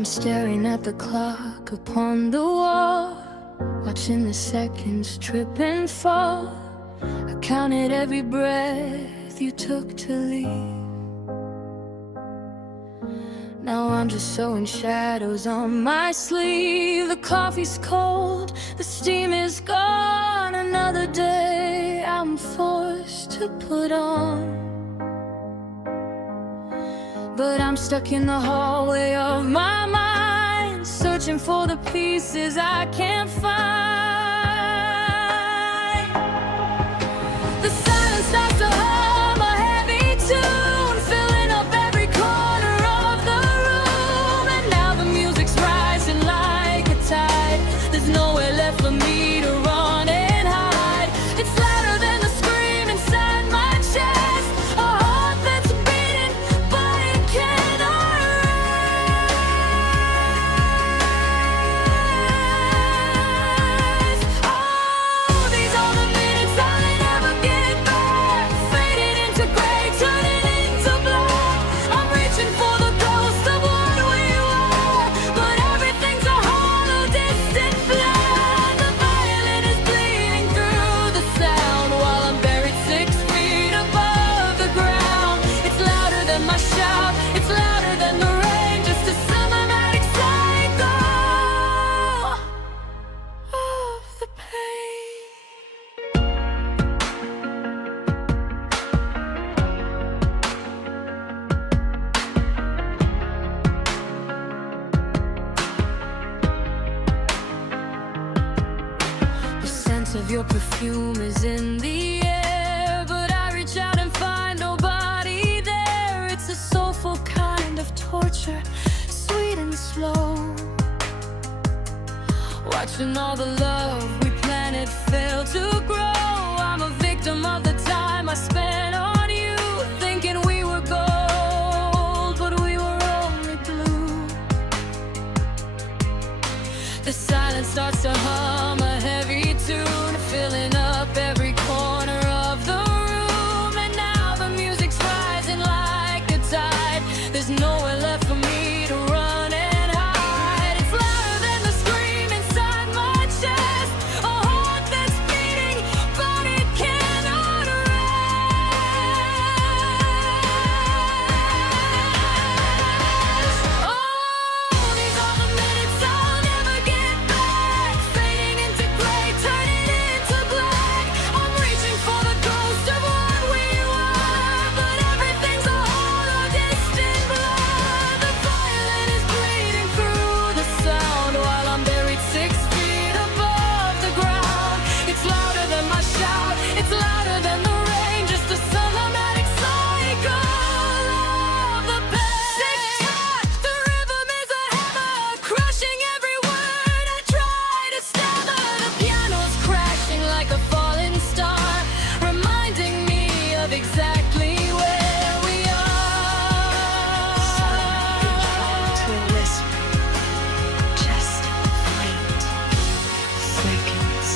I'm staring at the clock upon the wall, watching the seconds trip and fall. I counted every breath you took to leave. Now I'm just sewing shadows on my sleeve. The coffee's cold, the steam is gone. Another day I'm forced to put on. But I'm stuck in the hallway of my mind, searching for the pieces I can't find. The silence starts to hum a heavy tune, filling up every corner of the room. And now the music's rising like a tide. There's nowhere left for me to run and hide. It's louder than the scream inside my chest, a heart that's beating, but it cannot rest. Oh, these are the minutes I'll never get back, fading into gray, turning into black. I'm reaching for the ghost of what we were, but everything's a hollow, distant blur. The violin is bleeding through the sound while I'm buried 6 feet above the ground. It's louder than my shout, it's louder than the rain, just a cinematic cycle of the pain. The scent of your perfume is in the air, but I reach out and find nobody there. It's a soulful kind of torture, sweet and slow. Watching all the love we planted fail to grow. I'm a victim of the time I spent on you, thinking we were gold, but we were only blue. The silence starts to hum a heavy tune, filling up every corner of the room. And now the music's rising like a tide. There's nowhere left for me to run and hide. It's louder than the scream inside my chest, a heart that's beating, but it cannot rest. Oh, these are the minutes I'll never get back, fading into gray, turning into black. I'm reaching for the ghost of what we were, but everything's a hollow, distant blur. The violin is bleeding through the sound while I'm buried 6 feet above the ground. It's louder than my shout, it's louder than the rain, just a cinematic cycle of the pain. The rhythm is a hammer, crushing every word I try to stammer. The piano's crashing like a falling star, reminding me of exactly where we are. To a whisper, just faint seconds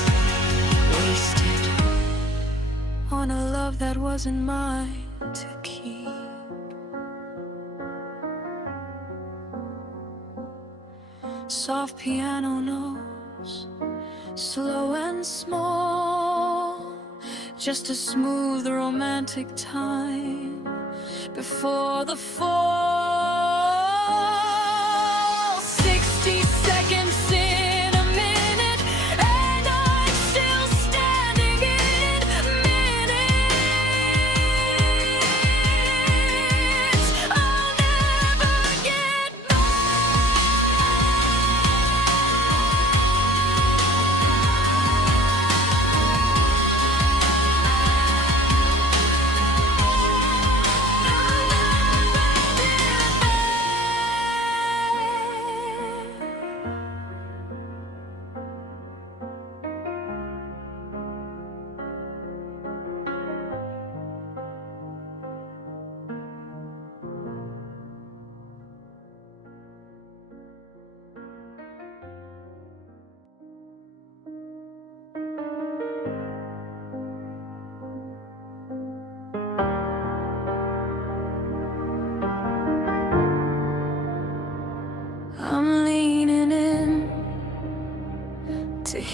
wasted On a love that wasn't mine to keep. Soft piano notes, slow and small, just a smooth romantic time before the fall. 60 seconds in a minute, and I'm still standing in minutes. I'll never get back.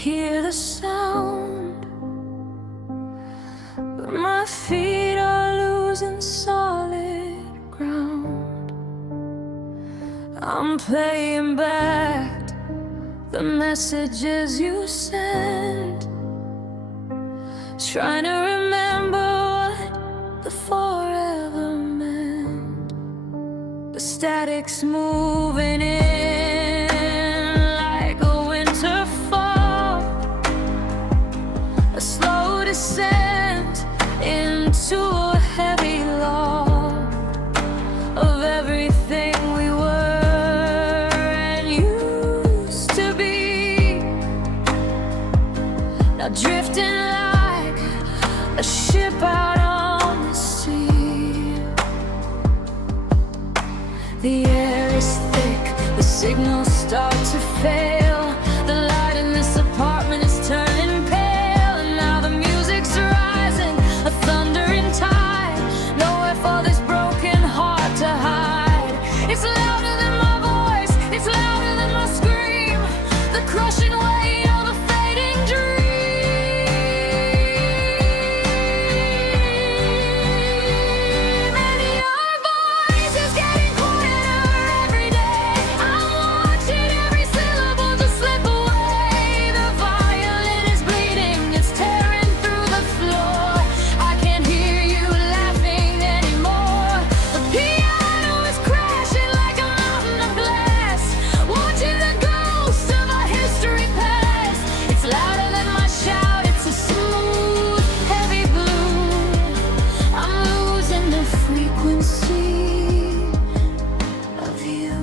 hear the sound, but my feet are losing solid ground. I'm playing back the messages you sent, trying to remember what the forever meant. The static's moving in like a winter fall, a slow descent into a heavy log of everything we were and used to be. Now drifting like a ship out on the sea. The air is thick, the signals start to fail. The light in this apartment is turning pale, and now the music's rising, a thundering tide. Nowhere for this broken heart to hide. It's louder than my voice, it's louder than my scream, the crushing weight of a fading dream. And your voice is getting quieter every day. I'm watching every syllable just slip away. The violin is bleeding, it's tearing through the floor. I can't hear you laughing anymore. The piano is crashing like a mountain of glass, watching the ghost of our history pass. It's louder than my shout, it's a smooth, heavy blue. I'm losing the frequency of you.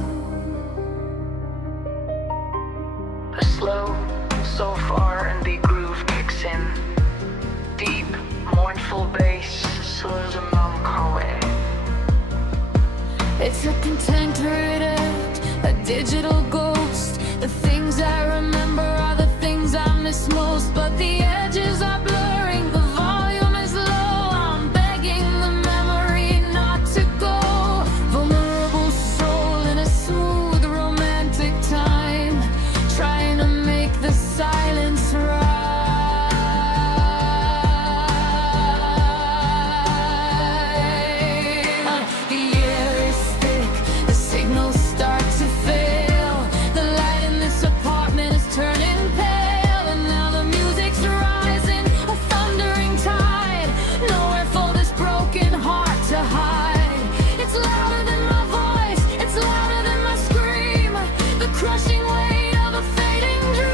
A slow, so far and the groove kicks in. Deep, mournful bass, slows a melancholy. It's a contemporary act, a digital ghost. The things I remember are the things I miss most, but the edges are blurring, the volume is low. I'm begging the memory not to go. Vulnerable soul in a smooth romantic time, trying to make the silence right. The air is thick, the signals start to fail. The light in this apartment is turning pale, and now the music's rising, a thundering tide. Nowhere for this broken heart to hide. It's louder than my voice, it's louder than my scream, the crushing weight of a fading dream.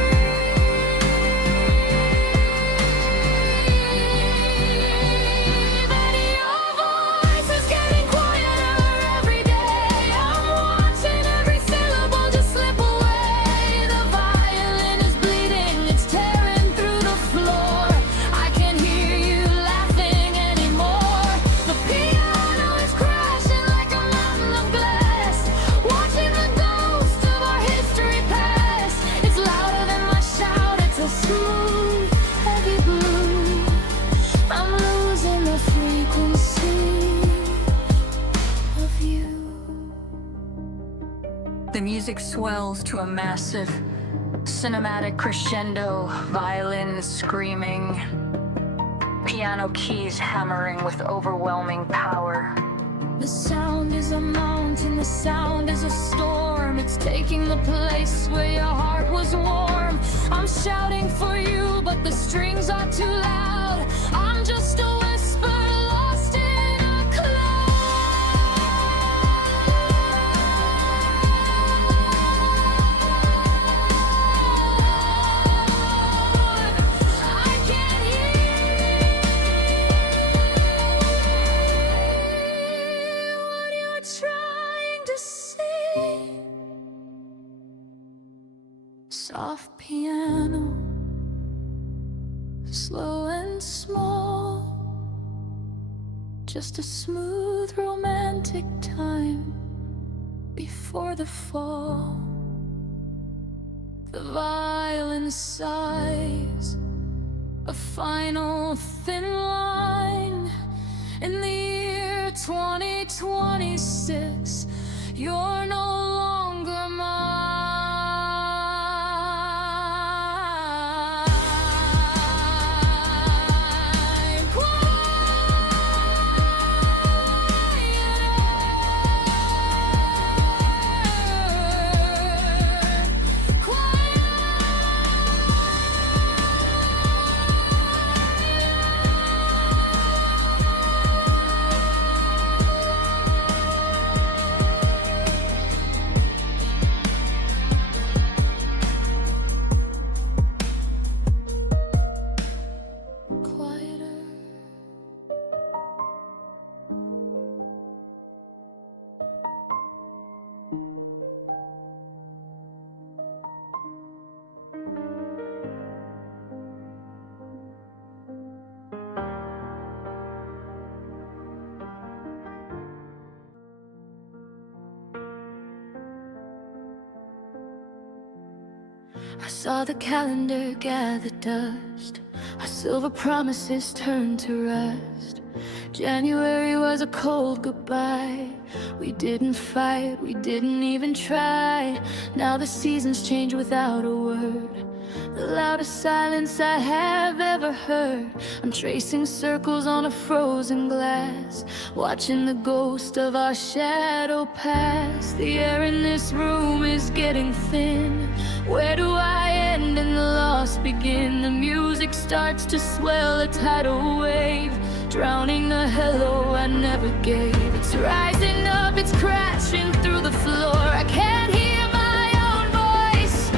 And your voice is getting quieter every day. I'm watching every syllable just slip away. The violin is bleeding, it's tearing through the floor. I can't hear you laughing anymore. The piano is crashing like a mountain of glass, watching the ghost of our history pass. It's louder than my shout, it's a smooth, heavy blue. I'm losing the frequency of you. The music swells to a massive, cinematic crescendo, violin screaming, piano keys hammering with overwhelming power. The sound is a mountain, the sound is a storm. It's taking the place where your heart was warm. I'm shouting for you, but the strings are too loud. I'm just a whisper lost in a cloud. I can't hear what you're trying to say. Soft piano, slow and small, just a smooth romantic time before the fall. The violin sighs, a final thin line. In the year 2026, you're no longer mine. I saw the calendar gather dust, our silver promises turn to rust. January was a cold goodbye. We didn't fight, we didn't even try. Now the seasons change without a word, the loudest silence I have ever heard. I'm tracing circles on a frozen glass, watching the ghost of our shadow pass. The air in this room is getting thin. Where do I end and the loss begin? The music starts to swell, a tidal wave, drowning the hello I never gave. It's rising up, it's crashing through the floor. I can't hear my own voice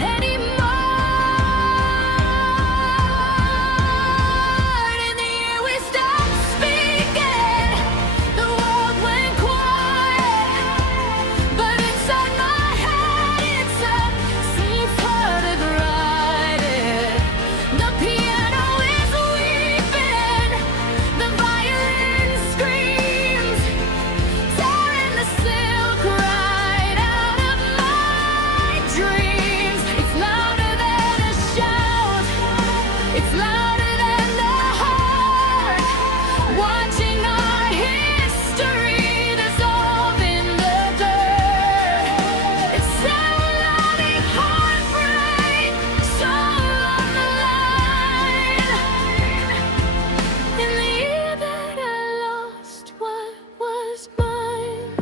anymore. In the year we stopped speaking, the world went quiet, but inside my head it's a symphonic ride. The piano is weeping, the violin screams, tearing the silk right out of my dreams. It's louder than a shout, it's louder than the heart, watching our history dissolve in the dirt. It's surrounding heartbreak, soul on the line. In the year that I lost what was mine.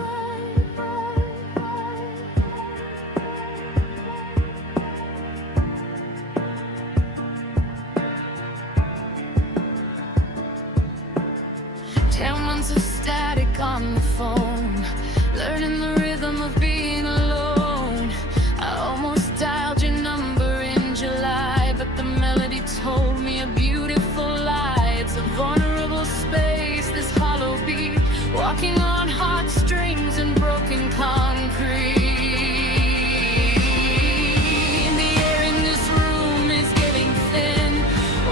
Ten months of static on the phone, learning the rhythm of being alone. I almost dialed your number in July, but the melody told me a beautiful lie. It's a vulnerable space, this hollow beat, walking on heartstrings and broken concrete. The air in this room is getting thin.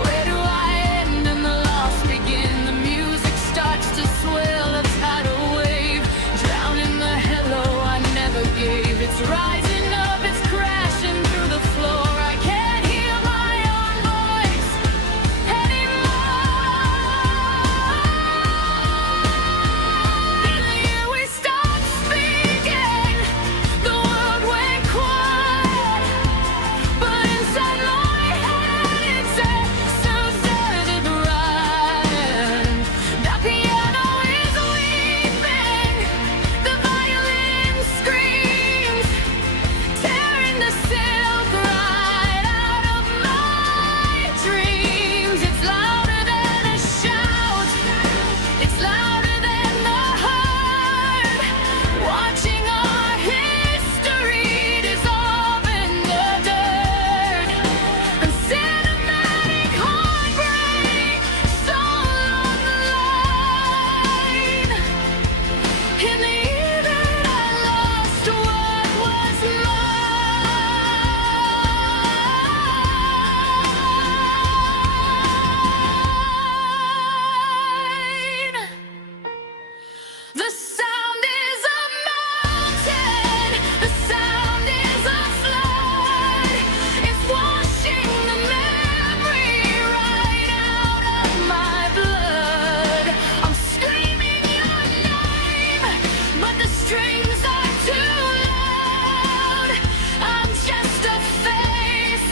Where do I end and the loss begin? The music starts to swell, a tidal wave, drowning the hello I never gave. It's rising up, it's crashing through the floor. I can't hear my own voice anymore. In the year we stopped speaking, the world went quiet, but inside my head it's a symphonic ride. The piano is weeping, the violin screams, tearing the silk right out of my dreams. It's louder than a shout, it's louder than the heart, watching our history dissolve in the dirt. A cinematic heartbreak, soul on the line. In the year that I lost what was mine. The sound is a mountain, the sound is a flood. It's washing the memory right out of my blood. I'm screaming your name, but the strings are too loud. I'm just a face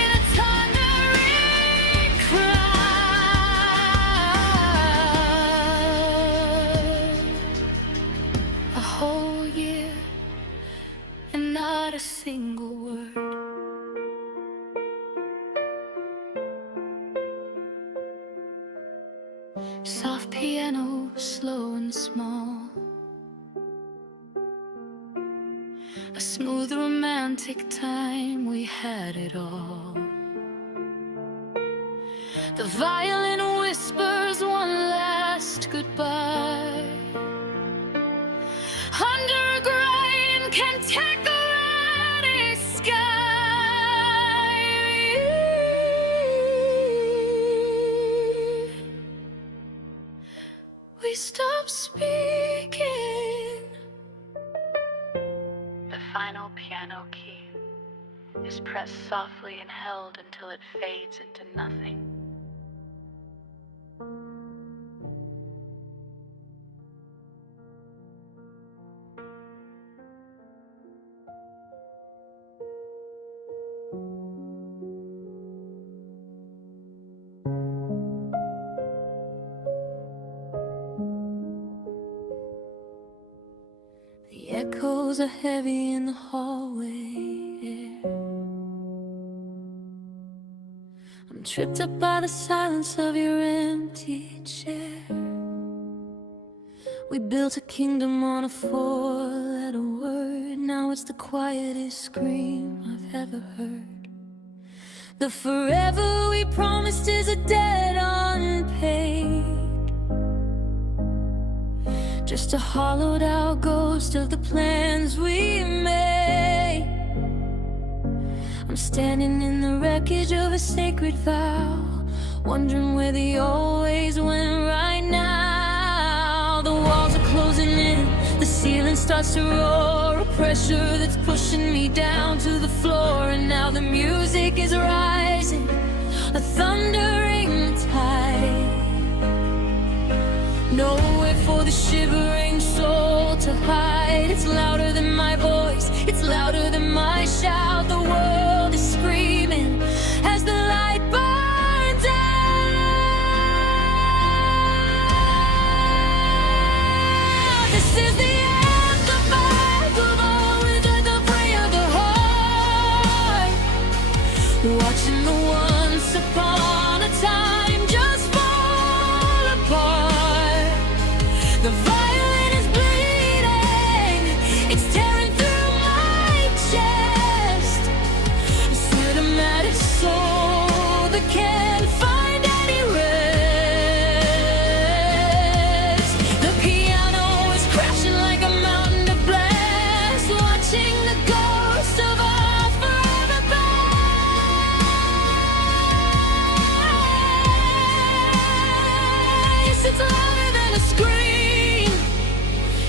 in a thundering crowd. A whole year and not a single word. Soft piano, slow and small, a smooth romantic time, we had it all. The violin whispers one last goodbye under a gray and contemporary sky. We stopped speaking. The final piano key is is pressed softly and held until it fades into nothing. The echoes are heavy in the hallway air. I'm tripped up by the silence of your empty chair. We built a kingdom on a four-letter word. Now it's the quietest scream I've ever heard. The forever we promised is a debt unpaid, just a hollowed out ghost of the plans we made. I'm standing in the wreckage of a sacred vow, wondering where the always went right now. The walls are closing in, the ceiling starts to roar, a pressure that's pushing me down to the floor. And now the music is rising, a thundering tide. Nowhere for the shivering soul to hide. It's louder than my voice, it's louder than my shout. The world is screaming as the light burns out. This is the aftermath of all without the prey of the heart. Watching the once upon a time just fall apart. The violin is bleeding, it's tearing through my chest. A cinematic soul that can't find any rest. The piano is crashing like a mountain to blast, watching the ghost of our forever past. It's louder than a scream,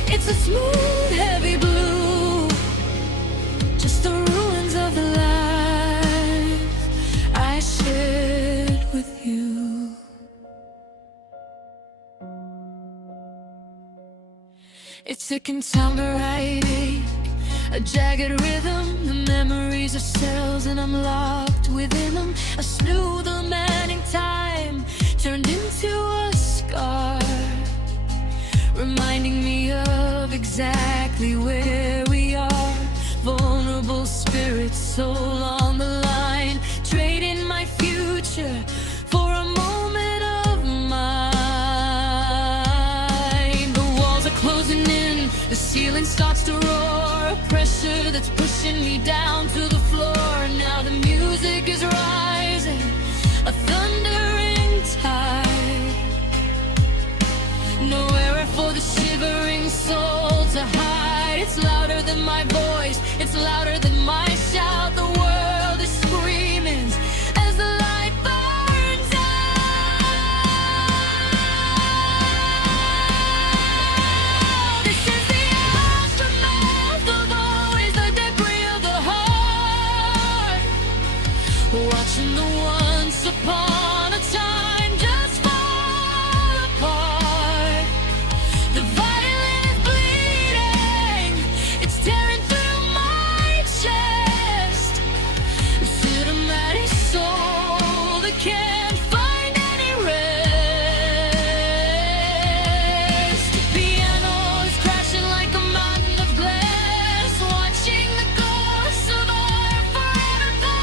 it's a smooth, heavy blue, just the ruins of the life I shared with you. It's a contemporary, a jagged rhythm. The memories are cells and I'm locked within them. A smooth romantic time turned into a scar, reminding me of exactly where we are. Vulnerable spirits, soul on the line, trading my future for a moment of mine. The walls are closing in, the ceiling starts to roar, a pressure that's pushing me down to the floor. Now the music is rising, a thundering tide. Nowhere for the shivering soul to hide. It's louder than my voice, it's louder than my shout. The world is screaming as the light burns out. This is the aftermath of always the debris of the heart. Watching the once upon a time just fall apart. The violin is bleeding, it's tearing through my chest. A cinematic soul that can't find any rest. The piano is crashing like a mountain of glass, watching the ghosts of our forever past.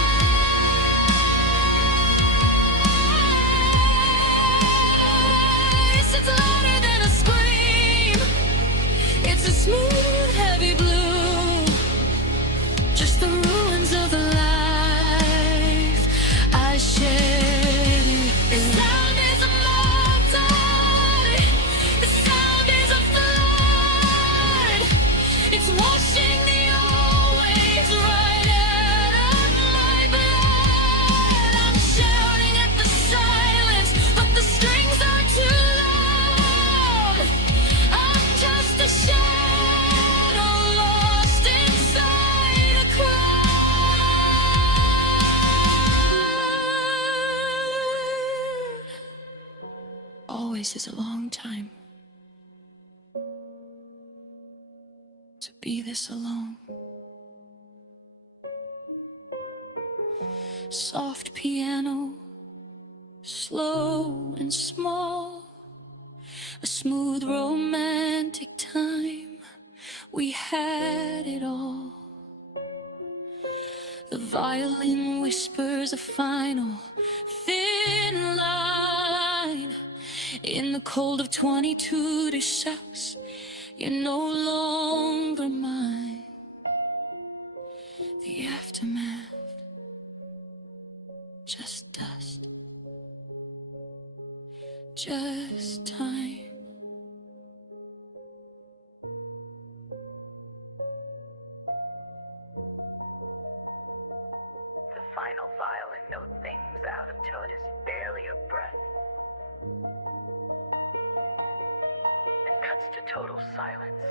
realizes a long time to be this alone. Soft piano, slow and small, a smooth romantic time. We had it all. The violin whispers a final thin line. In the cold of 22, this shouts, you're no longer mine. The aftermath, just dust, just time. The final violin note things out until it is barely a breath, and cuts to total silence.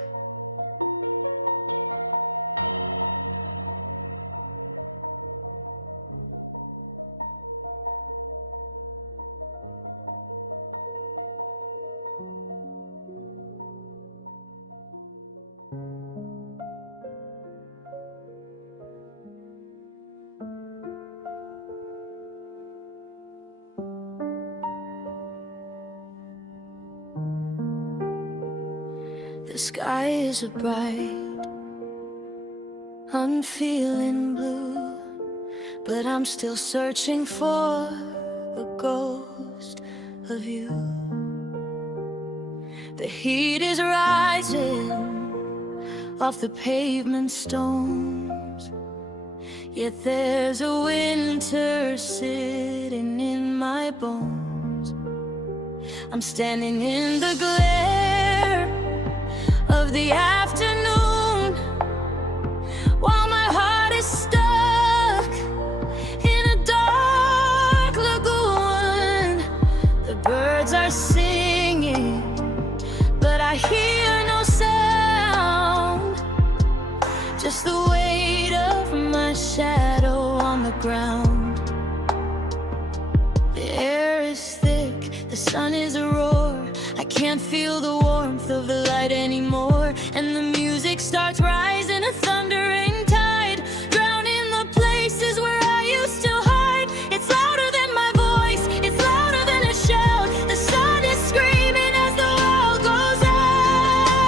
The sky is a bright, unfeeling blue, but I'm still searching for the ghost of you. The heat is rising off the pavement stones, yet there's a winter sitting in my bones. I'm standing in the glare of the afternoon, while my heart is stuck in a dark lagoon. The birds are singing, but I hear no sound, just the weight of my shadow on the ground. The air is thick, the sun is a roar, I can't feel the warmth of the light anymore, and the music starts rising, a thundering tide, drowning the places where I used to hide. It's louder than my voice, it's louder than a shout. The sun is screaming as the world goes out,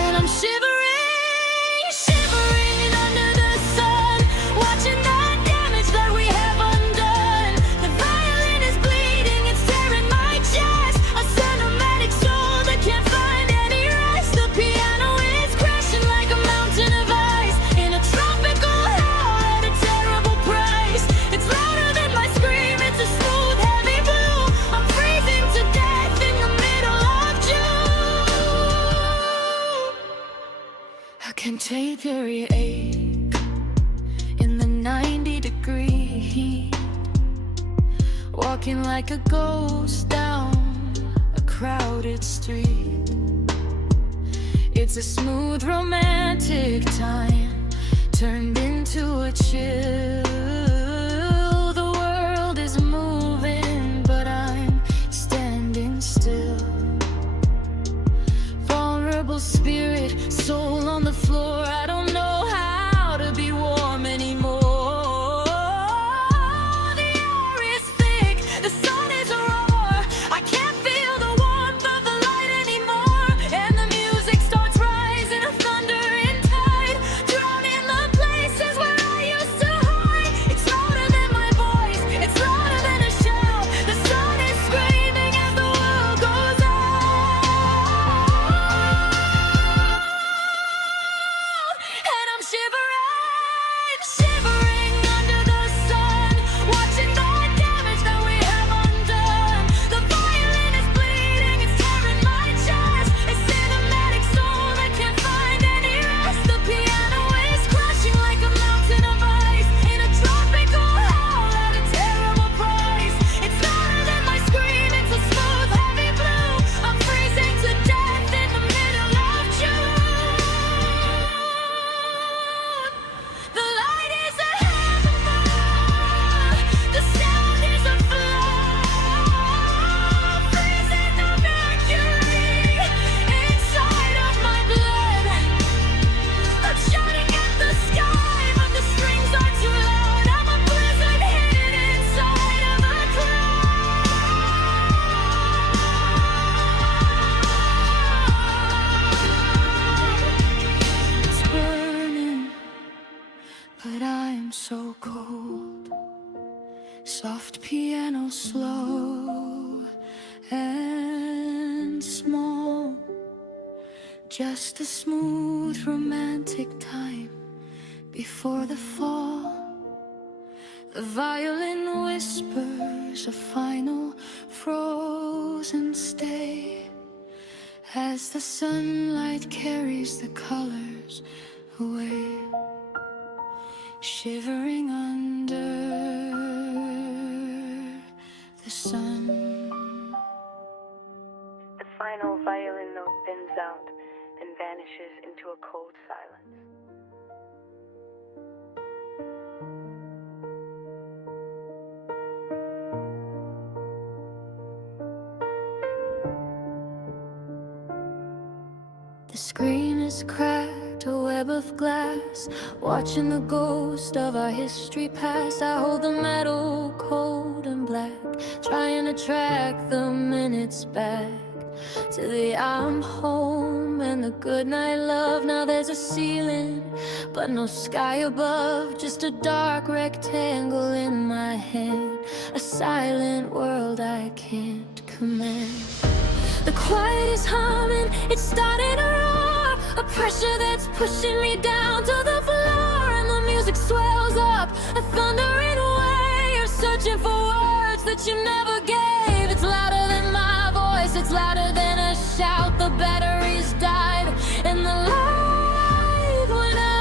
and I'm shivering, shivering under the sun, watching that damage that we have undone. The violin is bleeding, it's tearing my chest, a cinematic soul that can't find any rest. The piano is crashing like a mountain of ice in a tropical hell at a terrible price. It's louder than my scream, it's a smooth, heavy blue. I'm freezing to death in the middle of June. I can take every ache in the 90-degree heat, walking like a ghost down a crowded street. It's a smooth romantic time turned into a chill. The world is moving, but I'm standing still. Vulnerable spirit, soul on the floor, I don't know how to be warm anymore. The air is thick, the sun is a roar, I can't feel the warmth of the light anymore, and the music starts rising, a thundering tide, drowning the places where I used to time so cold. Soft piano, slow and small. Just a smooth romantic time before the fall. The violin whispers a final frozen stay as the sunlight carries the colors away. Shivering under the sun. The final violin note thins out and vanishes into a cold silence. The screen is cracked, a web of glass, watching the ghost of our history pass. I hold the metal cold and black, trying to track the minutes back to the I'm home and the good night love. Now there's a ceiling, but no sky above, just a dark rectangle in my head, a silent world I can't command. The quiet is humming, it's starting to roar, a pressure that's pushing me down to the floor. And the music swells up, a thundering wave, searching for words that you never gave. It's louder than my voice, it's louder than a shout. The batteries died and the light went out.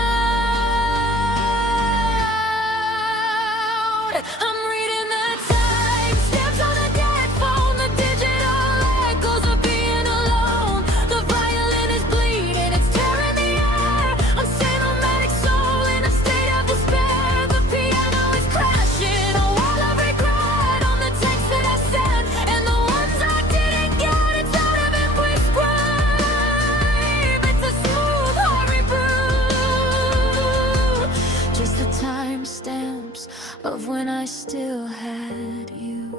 I'm reading the time stamps on a dead phone, the digital echoes of being alone. The violin is bleeding, it's tearing the air. I'm cinematic soul in a state of despair. The piano is crashing, a wall of regret on the text that I sent, and the ones I didn't get, it's out of it prescribed. It's a smooth, hurry brew, just the timestamps of when I still had you.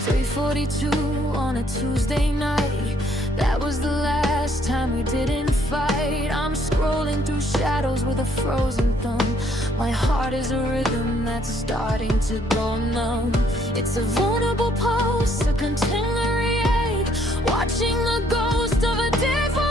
3:42 on a Tuesday night, that was the last time we didn't fight. I'm scrolling through shadows with a frozen thumb. My heart is a rhythm that's starting to go numb. It's a vulnerable pulse, a continually ache, watching the ghost of a day for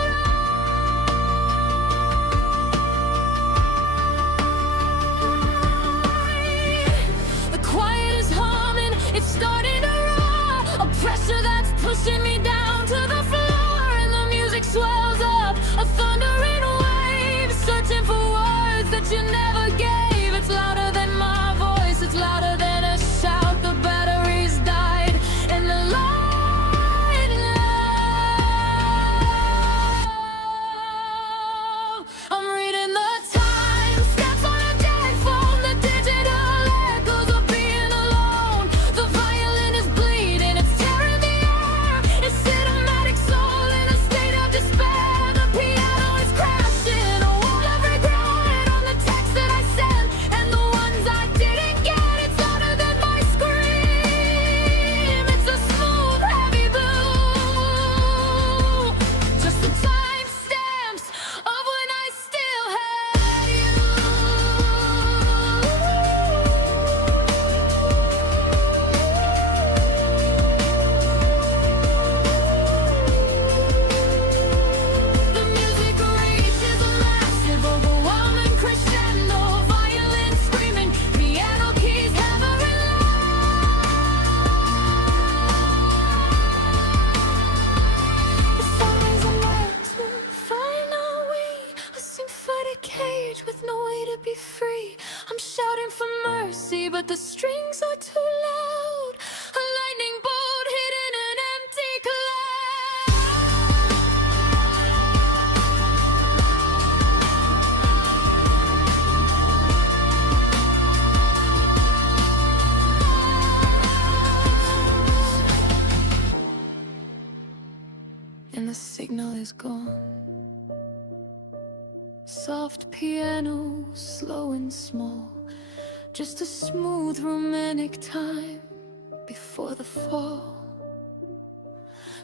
the quiet is humming, it's starting to roar, a pressure that's pushing me down to the floor. And the music swells up, a thundering wave, searching for words that you never gave. It's louder than my voice, it's louder than a shout. The batteries died and the light now. I'm reading the time stamps on a dead phone, the digital echoes of being alone. The violin is bleeding, it's tearing the air. It's cinematic soul in a state of despair. The piano is crashing, a wall of regret on the text that I sent, and the ones I didn't get, it's louder than my scream. It's a smooth, heavy blue, just the timestamps of when I still had you. The music reaches a massive, overwhelming crescendo. Violin screaming, piano keys hammering loud. The song is a marksman, final we, a symphonic cage with no way to be free. I'm shouting for mercy, but the strings are too loud. A lightning bolt hit in an empty cloud. And the signal is gone. Soft piano, slow and small, just a smooth romantic time before the fall.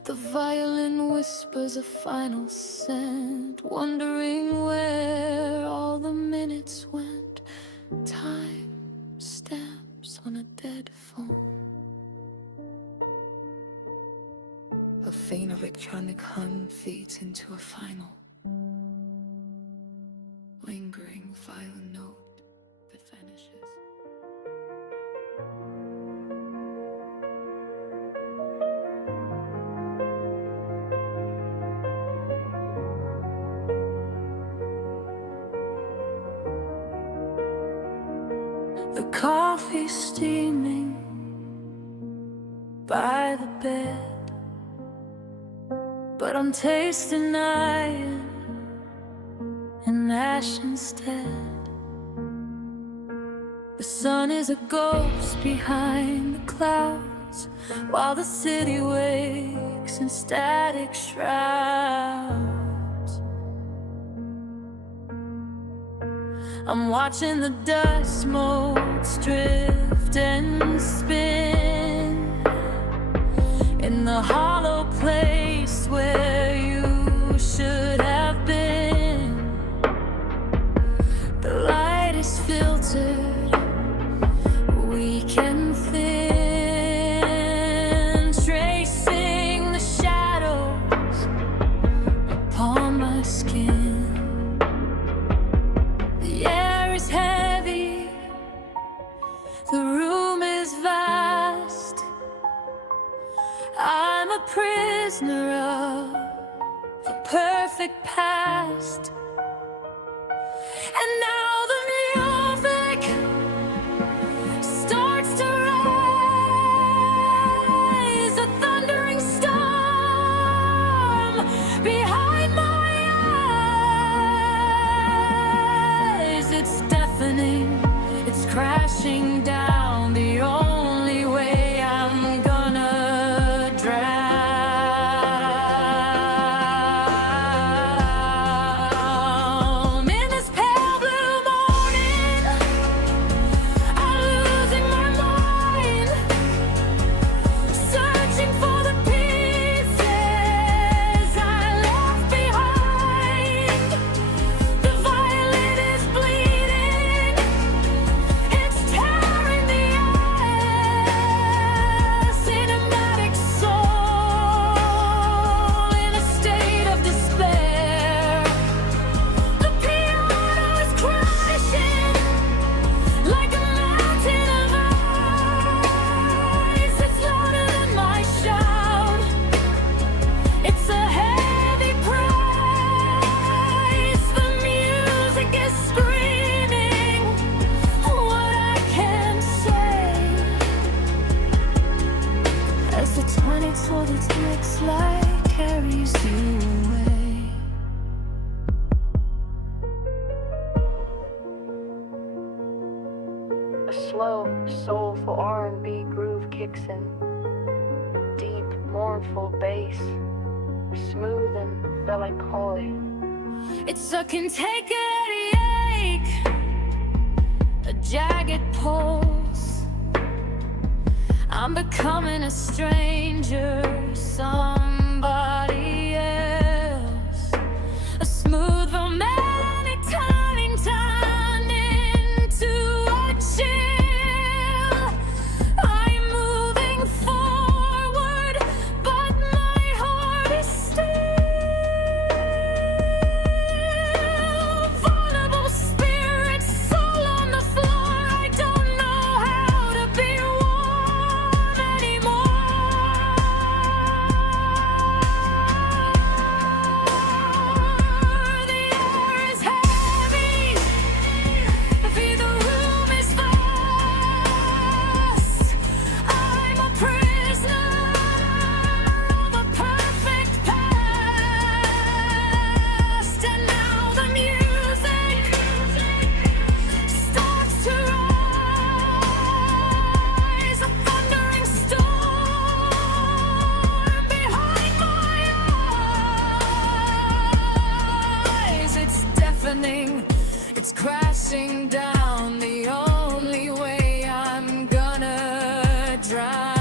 The violin whispers a final scent, wondering where all the minutes went. Time stamps on a dead phone. A faint electronic hum feeds into a final, lingering violin note that vanishes. The coffee steaming by the bed, but I'm tasting iron and ash instead. The sun is a ghost behind the clouds, while the city wakes in static shrouds. I'm watching the dust motes drift and spin in the hollow place where you should have been. The light is filtered, weak and thin, tracing the shadows upon my skin. The air is heavy, the room is vast. I'm a prisoner of a perfect past. And now the music starts to rise, a thundering storm behind my eyes. It's deafening, it's crashing down, the only way I'm gonna drown. In this pale blue morning, I'm losing my mind, searching for the pieces I left behind. The violin is bleeding, it's tearing the air. Cinematic soul in a state of despair. The piano is crashing like a mountain of ice. It's louder than my shout, it's a heavy price. The music is screaming what I can't say, as the tiny toilet's next light carries you away. A slow, soulful R&B groove kicks in. Deep, mournful bass, smooth and melancholy. It's a contagious ache, a jagged pulse. I'm becoming a stranger, somebody else. A smooth romantic timing turned into a chill. I'm moving forward, but my heart is still. Vulnerable spirit, soul on the floor. I don't know how to be warm anymore. The air is heavy, the room is vast. I'm a prisoner of a perfect past. And now the music starts to rise, a thundering storm behind my eyes. It's deafening, it's crashing down, the only way I'm gonna drown.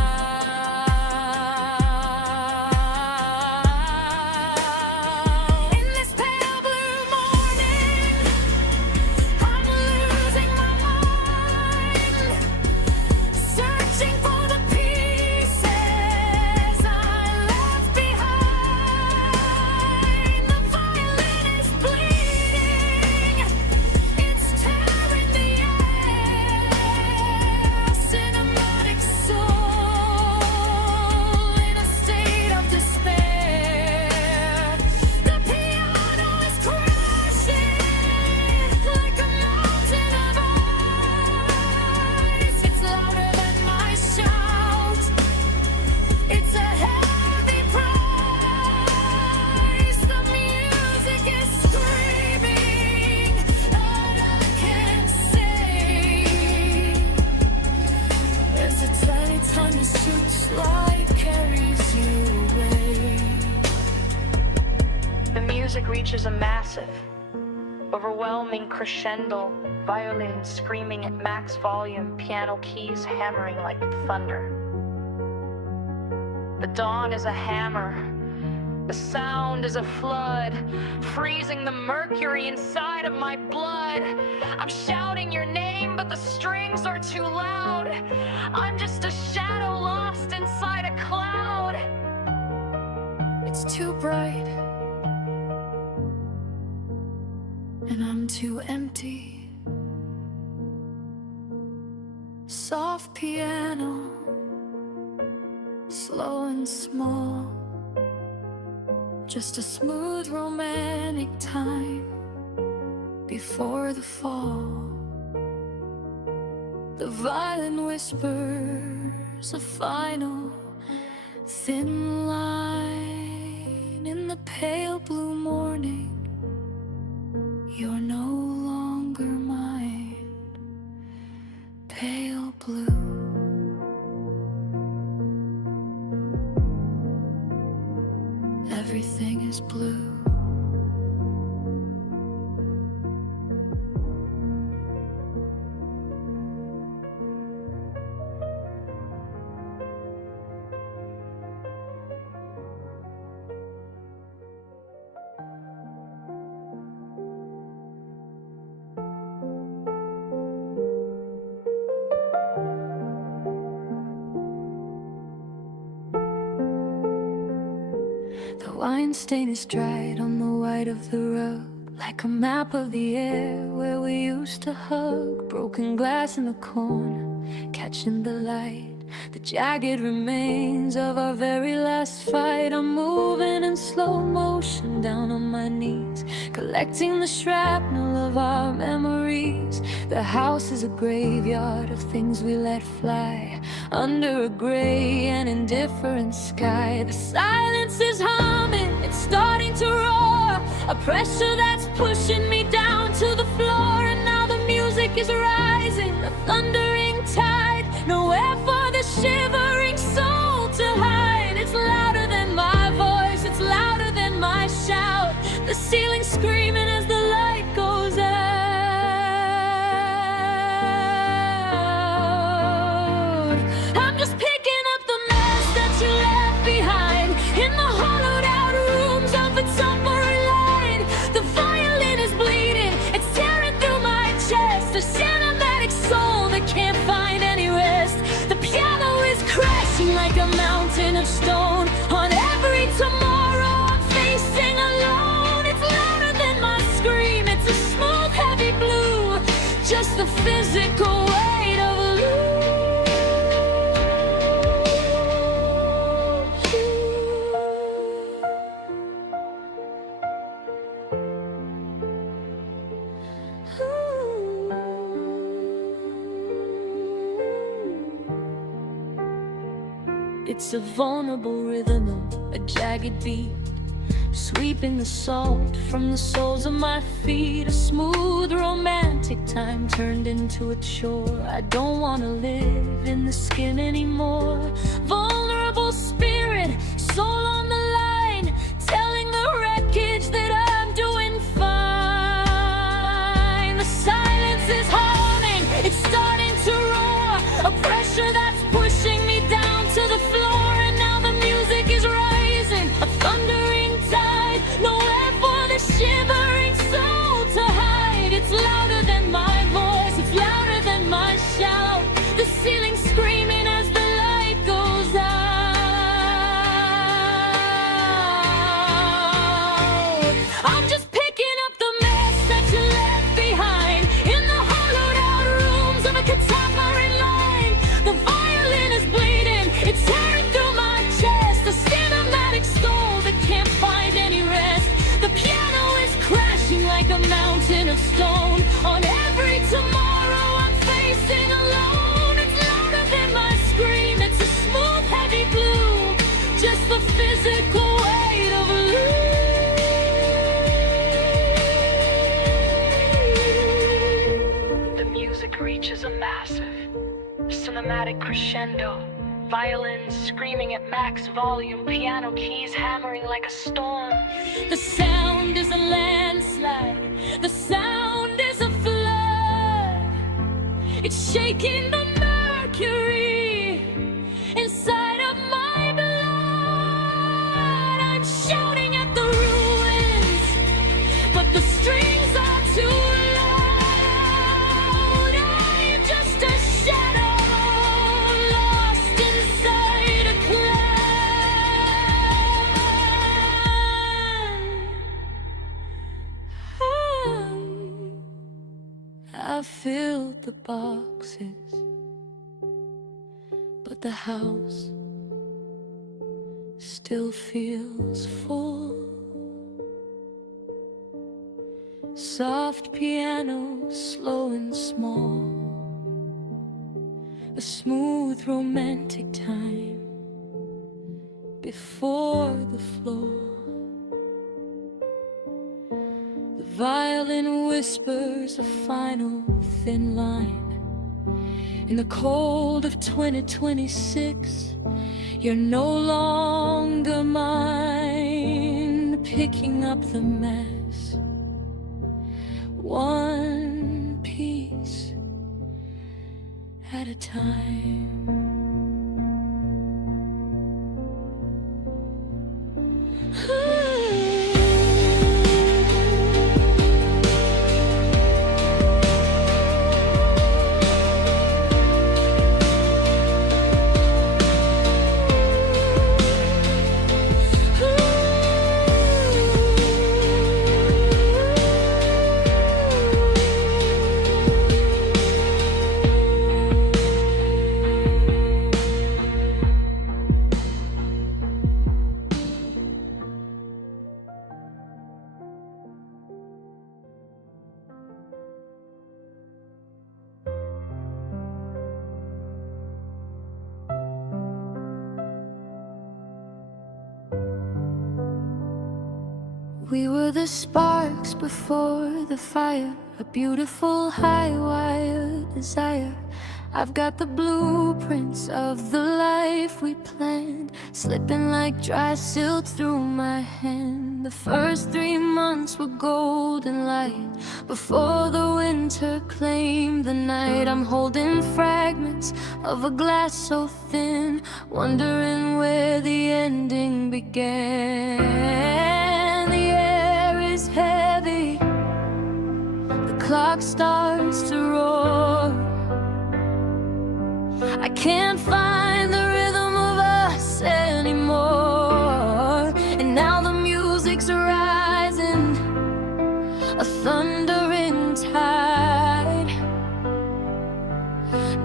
reaches a massive, overwhelming crescendo, violin screaming at max volume, piano keys hammering like thunder. The dawn is a hammer, the sound is a flood, freezing the mercury inside of my blood. I'm shouting your name, but the strings are too loud. I'm just a shadow lost inside a cloud. It's too bright, and I'm too empty. Soft piano, slow and small, just a smooth romantic time before the fall. The violin whispers a final thin line in the pale blue morning. You're no longer mine, pale blue. Everything is blue. The wine stain is dried on the white of the rug, like a map of the air where we used to hug. Broken glass in the corner, catching the light, the jagged remains of our very last fight. I'm moving in slow motion down on my knees, collecting the shrapnel of our memories. The house is a graveyard of things we let fly under a gray and indifferent sky. The silence is humming, it's starting to roar, a pressure that's pushing me down to the floor. And now the music is rising, a thundering tide, nowhere for the shivering soul to hide. It's louder than my voice, it's louder than my shout, the ceiling screaming as the light goes out. I'm just picking up the mess that you left behind in the hollowed out rooms of its upper line. The violin is bleeding, it's tearing through my chest, a cinematic soul that can't find any rest. The piano is crashing like a mountain of stone. On every tomorrow I'm facing alone. It's louder than my scream, it's a smooth heavy blue, just the physical weight of It's a vulnerable rhythm, a jagged beat, sweeping the salt from the soles of my feet. A smooth romantic time turned into a chore. I don't want to live in the skin anymore. Vulnerable spirit, soul on the line, telling the wreckage that I'm doing fine. The silence is haunting, it's starting to roar, a pressure that's pushing me down to the floor. And now the music is rising, a thundering tide, nowhere for the shivering soul to hide. It's louder than my voice, it's louder than my shout, the ceiling screaming as the light goes out. I'm just picking up the mess that you left behind in the hollowed out rooms of a catamaran line. The violin is bleeding, it's tearing through my chest, a cinematic soul that can't find any rest. The piano is crashing like a mountain of stone. On every tomorrow I'm facing alone. It's louder than my scream, it's a smooth heavy blue, just the physical weight of The music reaches a massive, cinematic crescendo, Violins screaming at max volume, piano keys hammering like a storm. The sound is a landslide, the sound is a flood. It's shaking the mercury inside of my blood. I'm shouting at the ruins, but the strings are too loud. I'm just a shadow lost inside a cloud. I filled the boxes, but the house still feels full. Soft piano, slow and small, a smooth romantic time before the floor. The violin whispers a final thin line. In the cold of 2026, you're no longer mine. Picking up the mess, one piece at a time. We were the sparks before the fire, a beautiful high wire desire. I've got the blueprints of the life we planned, slipping like dry silk through my hand. The first 3 months were golden light before the winter claimed the night. I'm holding fragments of a glass so thin, wondering where the ending began. The air is heavy, the clock starts to roar. I can't find the rhythm of us anymore. And now the music's rising, a thundering tide.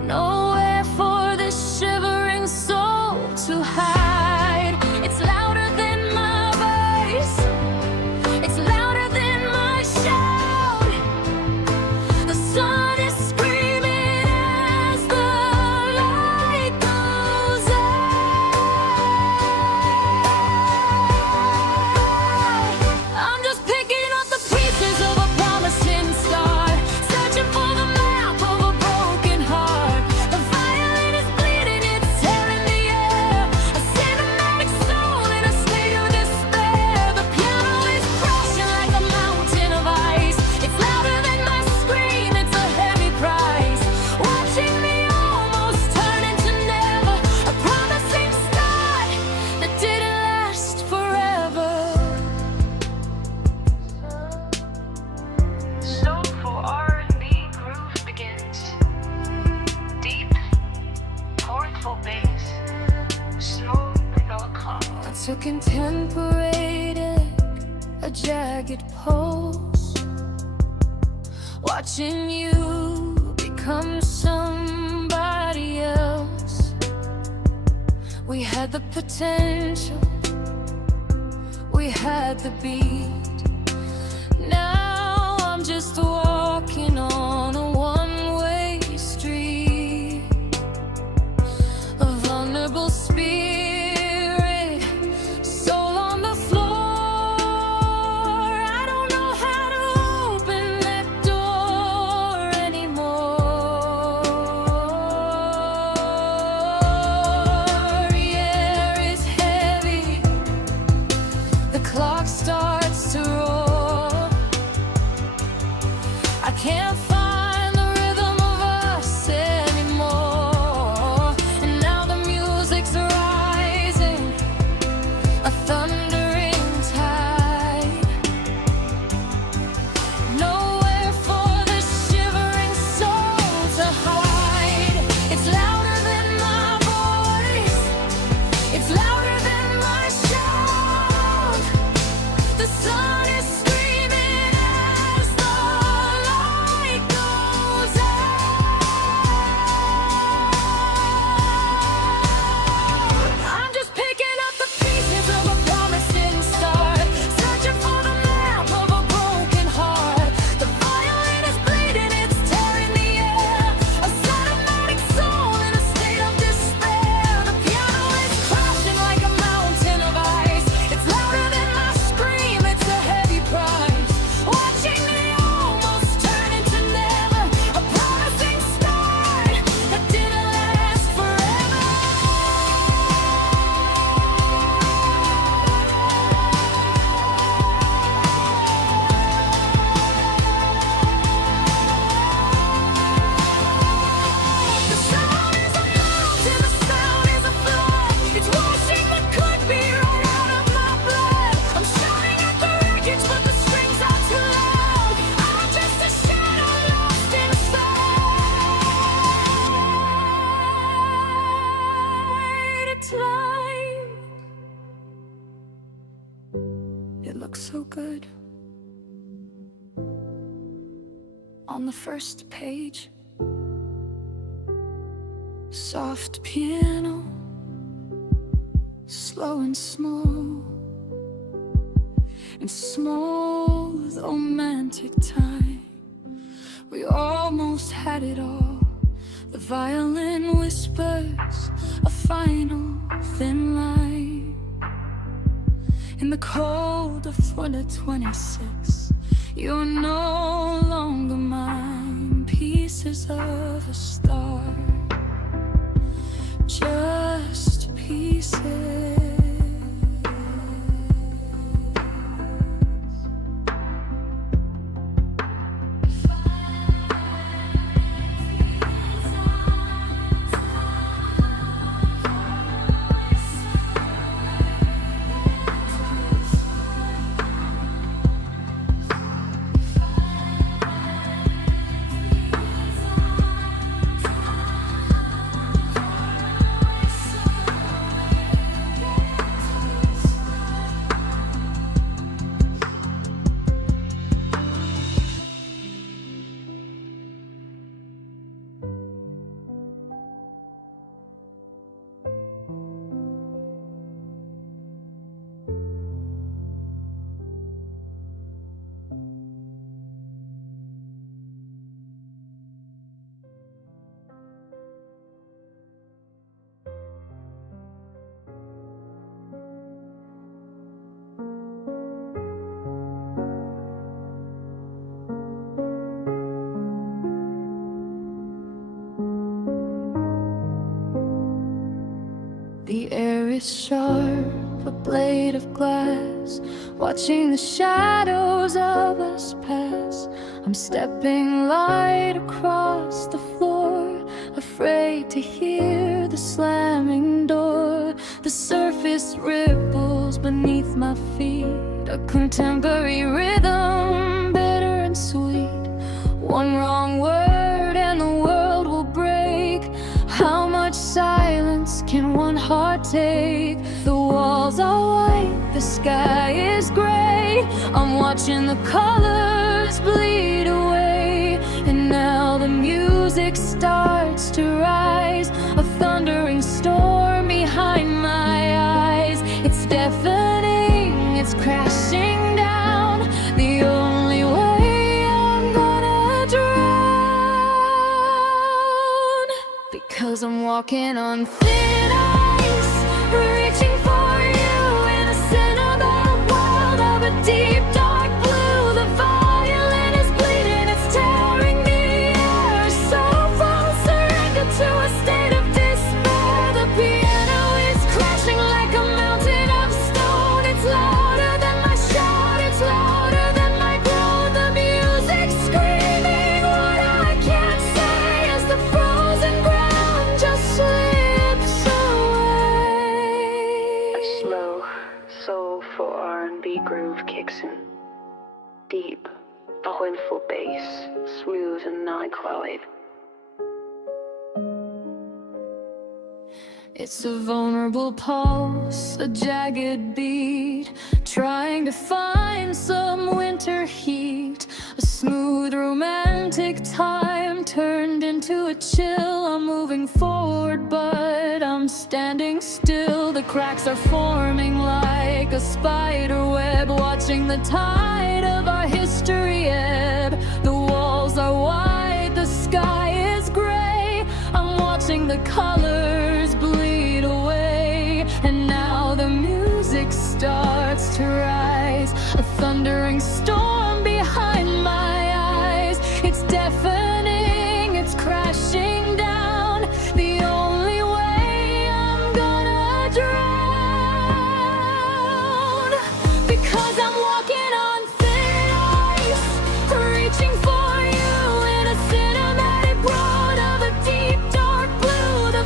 Nowhere for this shivering soul to hide. It's louder than my voice, it's louder than my shout. The sun is screaming as the light goes out. I'm just picking up the pieces of a promising start, searching for the map of a broken heart. The violin is bleeding, it's tearing the air, a cinematic soul in a state of despair. The piano is crashing like a mountain of ice. It's louder than my scream, it's a heavy price. Watching me almost turn into never, a promising start that didn't last forever. Soulful R&B groove begins. Deep, powerful bass, slow melancholy. I took intemporated, a jagged pulse, watching you become somebody else. We had the potential, we had the beat. Now I'm just walking on a one-way street. A vulnerable spirit, soul on the floor. I don't know how to open that door anymore. so good. On the first page, soft piano, slow and small, in smooth romantic time. We almost had it all. The violin whispers a final thin line. In the cold of winter 26, you're no longer mine. Pieces of a star, just pieces. The air is sharp, a blade of glass, watching the shadows of us pass. I'm stepping light across the floor, afraid to hear the slamming door. The surface ripples beneath my feet, a contemporary rhythm, bitter and sweet. One wrong word and the world will break. How much silence can one heart take? The walls are white, the sky is gray. I'm watching the colors bleed away. And now the music starts to rise, a thundering storm behind my eyes. It's deafening, it's crashing down. The only way I'm gonna drown, because I'm walking on thin ice, reaching for you in a cinematic world of a deep dark blue. The violin is bleeding, it's tearing the air. So full, surrender to a state of despair. The piano is crashing like a mountain of stone. It's louder than my shout, it's louder than my groan. The music screaming what I can't say as the frozen ground just slips away. A slow, soulful R&B groove kicks in. Deep, powerful bass, smooth and non-quality. It's a vulnerable pulse, a jagged beat, trying to find some winter heat. A smooth romantic time turned into a chill. I'm moving forward, but I'm standing still. The cracks are forming like a spider web, watching the tide of our history ebb. The walls are white, the sky is gray. I'm watching the colors bleed away. And now the music starts to rise, a thundering storm behind my eyes. It's deafening, it's crashing down. The only way I'm gonna drown, because I'm walking on thin ice, reaching for you in a cinematic world of a deep dark blue. The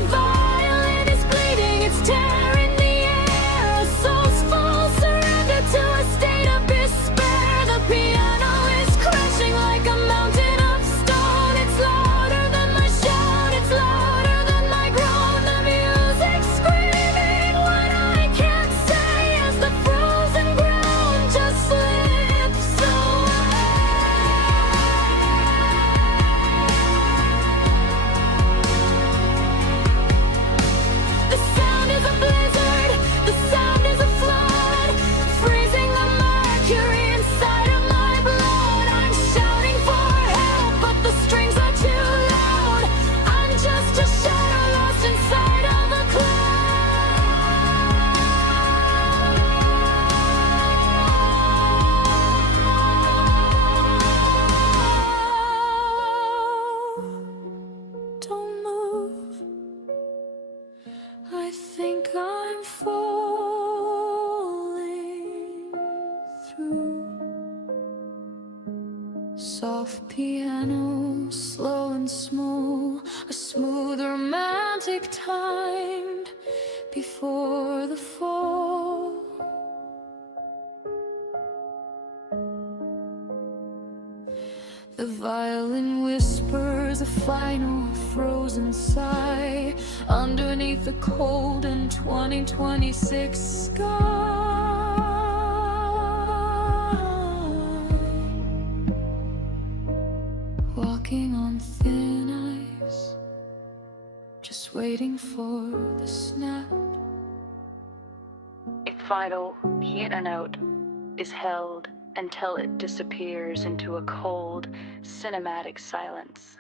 piano, slow and small, a smooth romantic timed before the fall. The violin whispers a final frozen sigh underneath the cold and 2026 sky. Walking on thin ice, just waiting for the snap. A final piano note is held until it disappears into a cold, cinematic silence.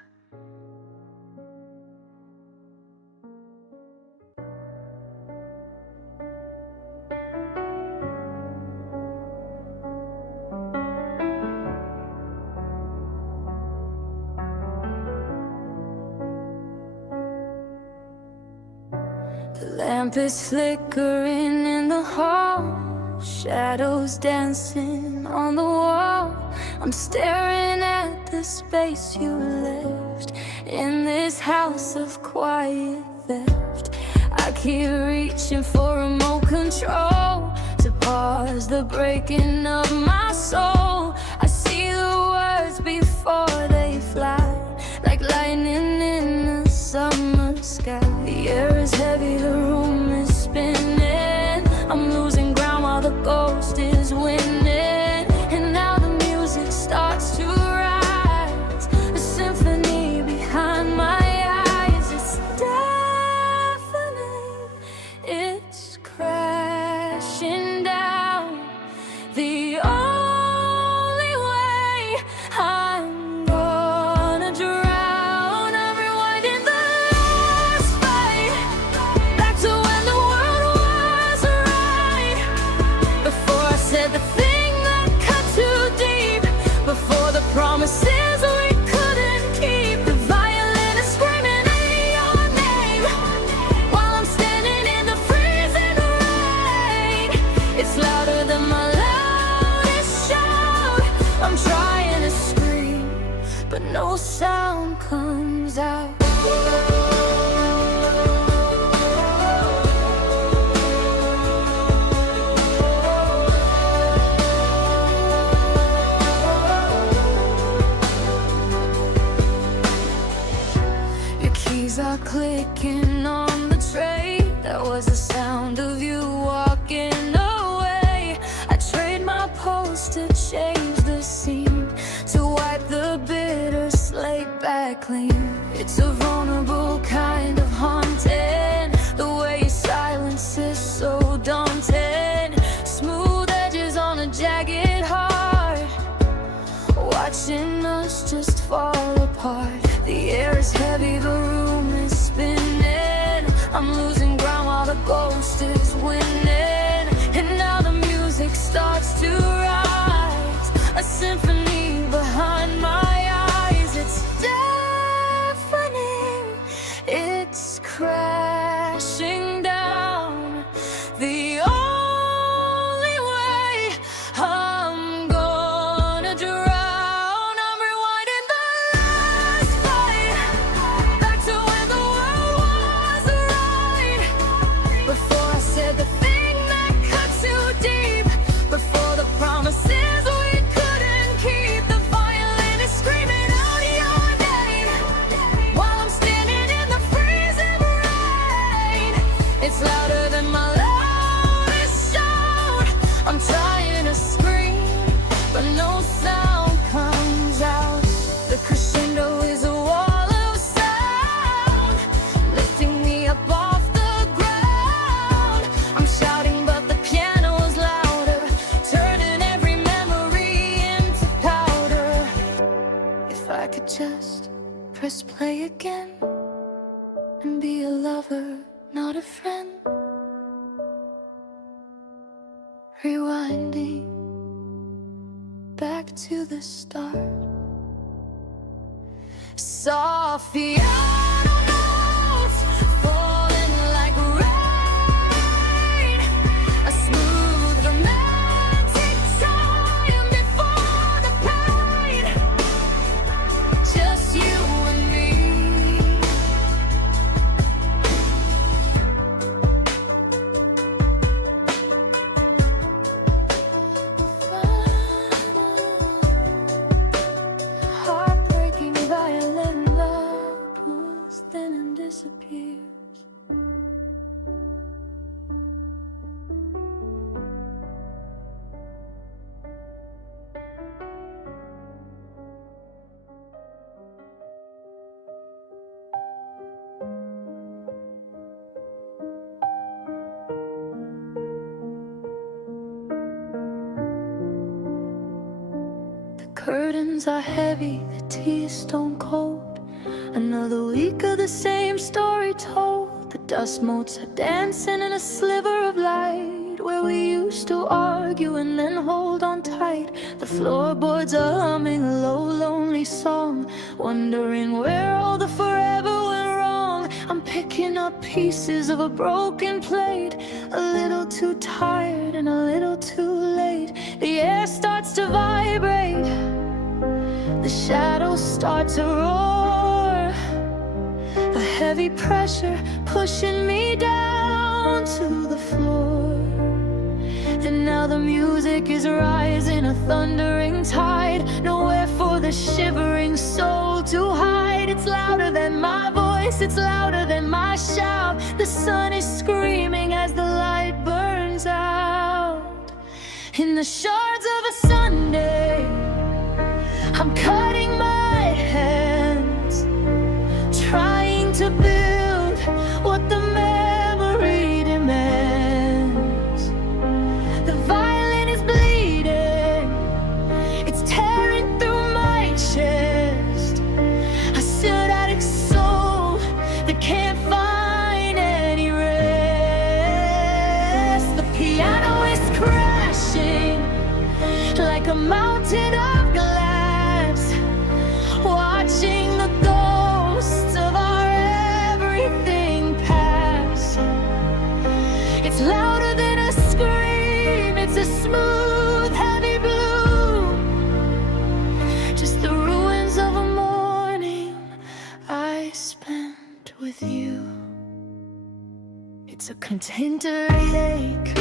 The lamp is flickering in the hall, shadows dancing on the wall. I'm staring at the space you left in this house of quiet theft. I keep reaching for remote control to pause the breaking of my soul. I see the words before they fly, like lightning in the summer sky. The air is heavy, the room is spinning. I'm losing ground while the ghost is winning. And now the music starts to rise, a symphony behind my eyes. It's deafening, it's crashing down. The only way I'm gonna drown. I'm rewinding the last fight, back to when the world was right. Before I said the thing that cut too deep, before the promises we couldn't keep. The violin is screaming your name while I'm standing in the freezing rain. It's louder than my loudest shout. I'm trying to scream, but no sound comes out. Your keys are clicking on the tray. That was the sound of you walking away. I trade my post to change the scene, to wipe the bitter slate back clean. It's a vulnerable kind of haunting, the way your silence is so daunting. Smooth edges on a jagged heart, watching us just fall apart. The air is heavy, the room is spinning. I'm losing ground while the ghost is winning. And now the music starts to rise, a symphony behind my eyes. It's deafening, it's crashing down. The only way I'm gonna drown. I'm rewinding the last fight, back to when the world was right. Before I said the thing that cut too deep, before the promises we couldn't keep. The violin is screaming out your name while I'm standing in the freezing rain. It's louder than my loudest shout. I'm trying to scream, but no sound comes out. The crescendo is a wall of sound, lifting me up off the ground. I'm shouting, but the piano's louder, turning every memory into powder. If I could just press play again and be a lover, not a friend. Rewinding back to the start. Soft piano notes falling like rain, a smooth romantic time before the pain. disappears. Curtains are heavy, the tea is stone cold. Another week of the same story told. The dust motes are dancing in a sliver of light, where we used to argue and then hold on tight. The floorboards are humming a low, lonely song, wondering where all the forever went wrong. I'm picking up pieces of a broken plate, a little too tired and a little too late. The air starts to vibrate, the shadows start to roar, a heavy pressure pushing me down to the floor. And now the music is rising, a thundering tide, nowhere for the shivering soul to hide. It's louder than my voice, it's louder than my shout. The sun is screaming as the light burns out. In the shards of a Sunday, I'm cutting my hands, trying to build what the memory demands. The violin is bleeding, it's tearing through my chest. A syllabic soul that can't find any rest. The piano is crashing like a mountain of glass, watching the ghosts of our everything pass. It's louder than a scream, it's a smooth, heavy blue, just the ruins of a morning I spent with you. It's a contented ache,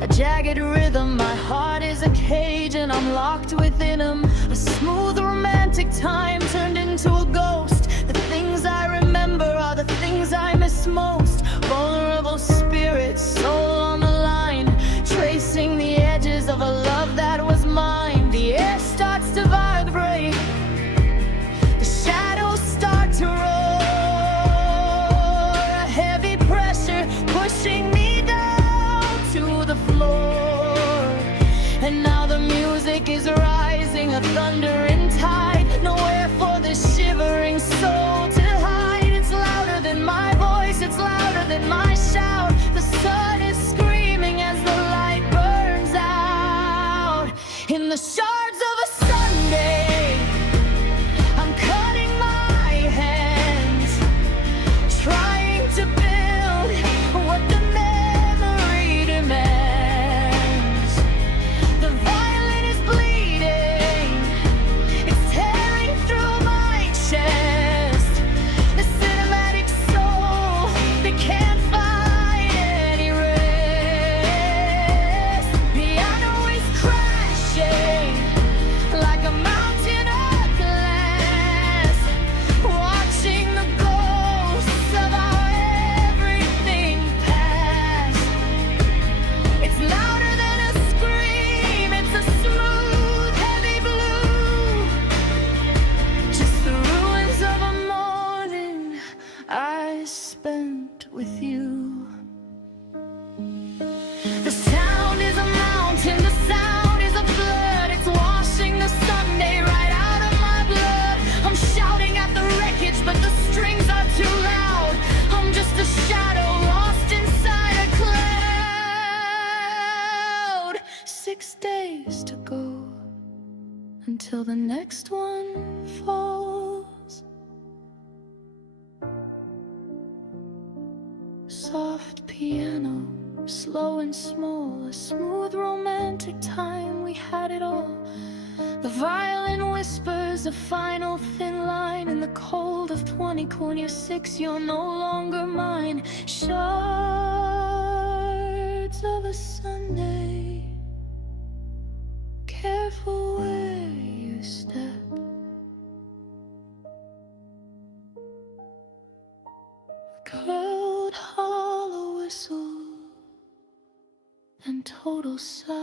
a jagged rhythm. My heart is a cage and I'm locked within them. A smooth romantic time turned into a ghost. The things I remember are the things I miss most. Vulnerable spirit, soul on the line, tracing the edges of a love that was mine. The air starts to vibrate, the shadows start to roar, a heavy pressure pushing me down to the floor. And now the music is rising, a thundering tide, nowhere for the shivering soul to hide. It's louder than my voice, it's louder than my shout. The sun is screaming as the light burns out. In the shards of a Sunday, I'm cutting my hands, trying to build what the memory demands. The violin is bleeding, it's tearing through my chest. The cinematic soul that can't find any rest. Piano is crashing like a mountain of glass, watching the ghosts of our everything pass. It's louder than a scream, it's a smooth, heavy blue, just the ruins of a morning I spent with you. The sound is a mountain, the sound is a flood. It's washing the Sunday right out of my blood. I'm shouting at the wreckage, but the strings are too loud. I'm just a shadow lost inside a cloud. 6 days to go until the next one falls. Soft piano, slow and small, a smooth romantic time, we had it all. The violin whispers a final thin line in the cold of 2026. You're no longer mine. Shards of a Sunday, careful where you step. Cold hollow whistle and total silence.